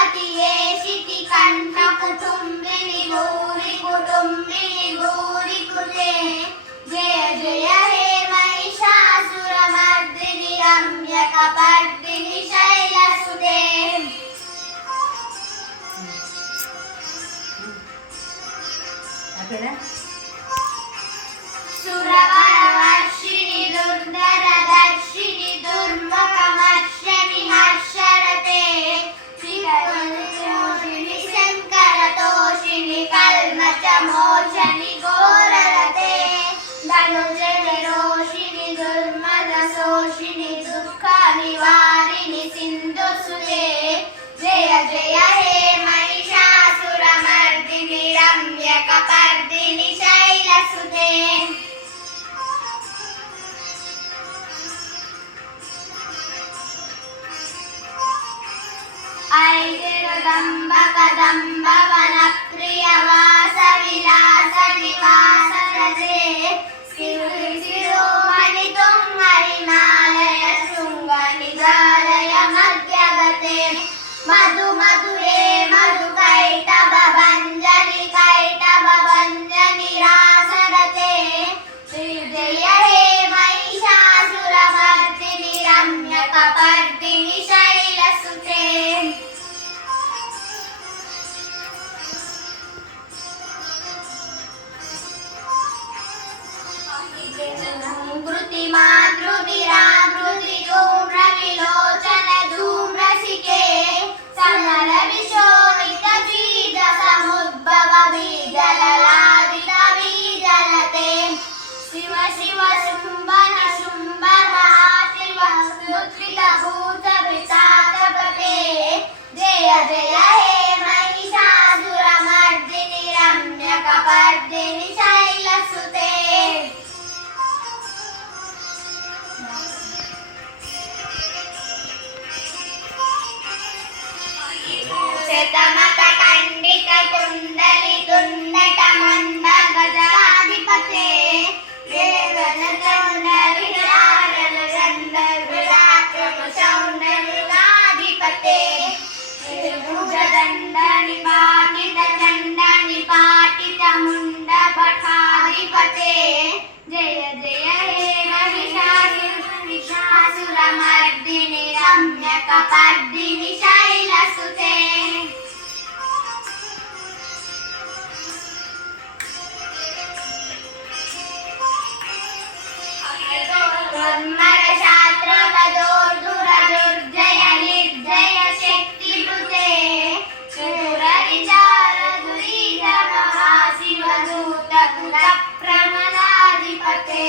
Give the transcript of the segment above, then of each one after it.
पतिये शितिकण्ठ कुटुम्बिनि भूरि कुटे जय जय हे महिषासुरमर्दिनि रम्यकपर्दिनि शैलसुते सुरवरवर्षिणि दुर्धरदर्शिनि दुर्मुखमर्षणि हर्षरते श्रीकण्ठमोषिणि शङ्करतोषिणि कल्मषमोषणि घोररते धनुजनिरोषिणि दुर्मदशोषिणि दुःखनिवारिणि सिन्धुसुते जय जय हे महिषासुरमर्दिनि रम्यकपर्दिनि शैलसुते ऐगिरदम्ब कदम्ब वनप्रिय वास विलास निवासरते शिरोमणि तुंग हिमालय शृंग निगालय मध्यगते मधु मधुरे मधुकैटभ भञ्जनि रासरते जय हे महिषासुरमर्दिनि रम्यकपर्दिनि शैलसुते धृतिमाधृतिराधृति धूम्रविलोचन धूम्रसिके समरविशोणित बीज समुद्भव बीजललादित बीजलते शिव शिव शुम्भन शुम्भ महाशिव स्तुत्रित भूत वितातपते जय जय हे महिषासुरमर्दिनि रम्यकपर्दिनि शैलसुते शतमतकण्डित कुण्डलि तुण्डट मण्ड गजाधिपते देवनचण्डलि चारण गन्धर्वराक्रम सौन्दर्याधिपते भुजदण्ड निपातित चण्ड निपातित मुण्ड भटाधिपते जय जय हे महिषासुरमर्दिनि रम्यकपर्दिनि शैलसुते दुर्मरशास्त्रवदोर्धुरदुर्जय निर्जय शक्तिभृते सुररिचारदुरीधमहाशिवदूतकुलप्रमदाधिपते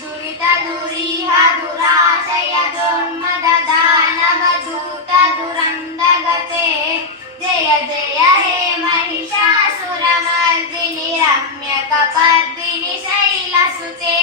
दुरितदुरीह दुराशय दुर्मददानवदूतदुरन्दगते जय जय हे महिषासुरमर्दिनि रम्यकपर्दिनि शैलसुते